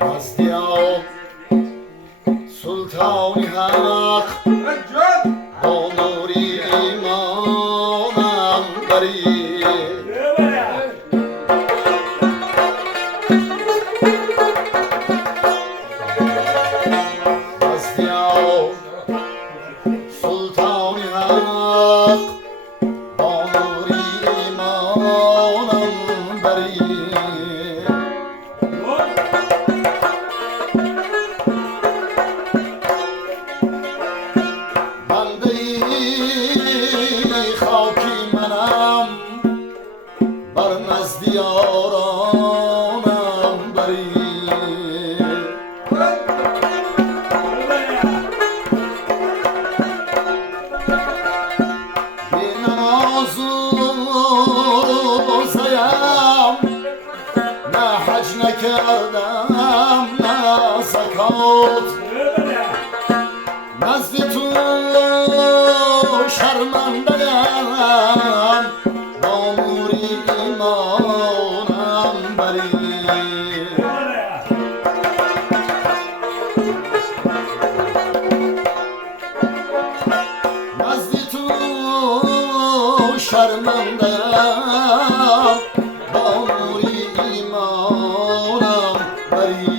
مزدیاب سلطانی حق با نوری ایمانم بری مزدیاب سلطانی حق با نوری ایمانم بری خاکی منم بر نزد یارانم بری بی نماز و روزه‌ام نه حج نکردم نه زکات نزد تو شرمنده‌ام با نوری ایمانم بری نزد تو شرمنده‌ام با نوری ایمانم بری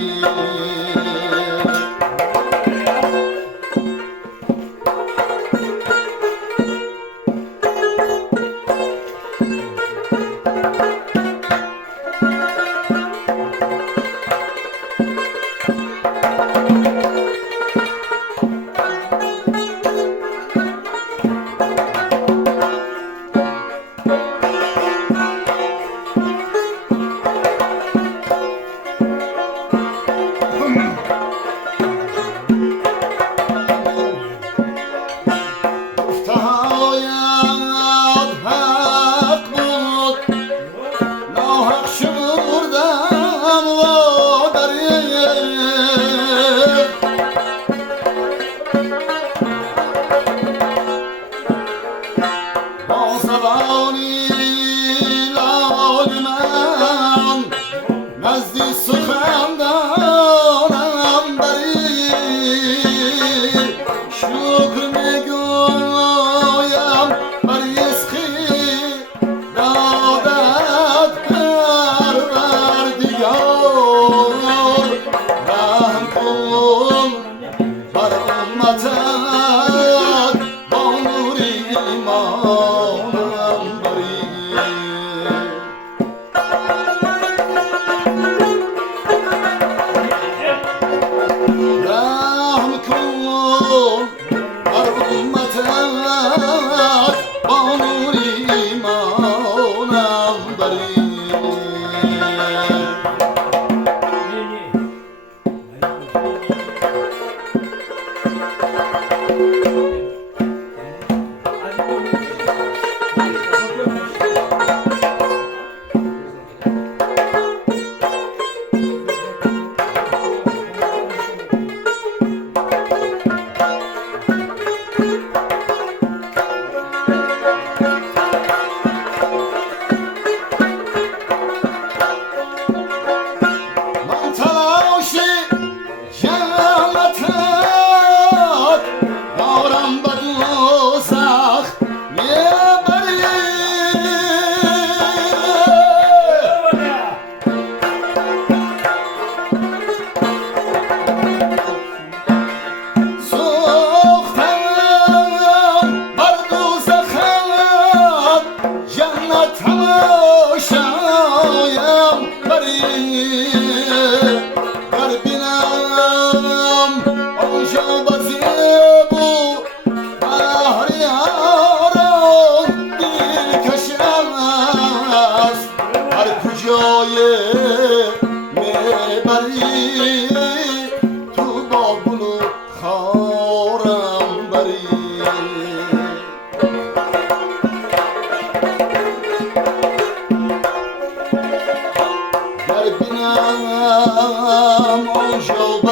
زبانی لال من نزدی سخن دارم بری شکر میگویم بر رزقی دادت پروردگار رحم کن بر امتت با نوری ایمانم بری رحم کن بر امتت با نوری ایمانم بری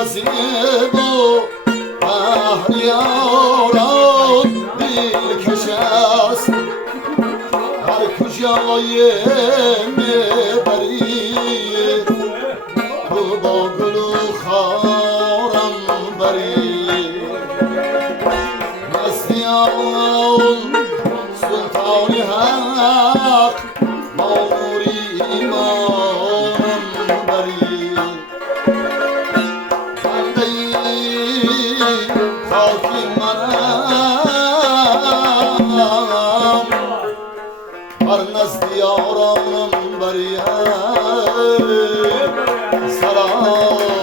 زیبا پهریاران دلکش است هر کجای میبری تو با گل حق مامور ایمانم بری بنده خاکی منم بر نزد یارانم بریم سلام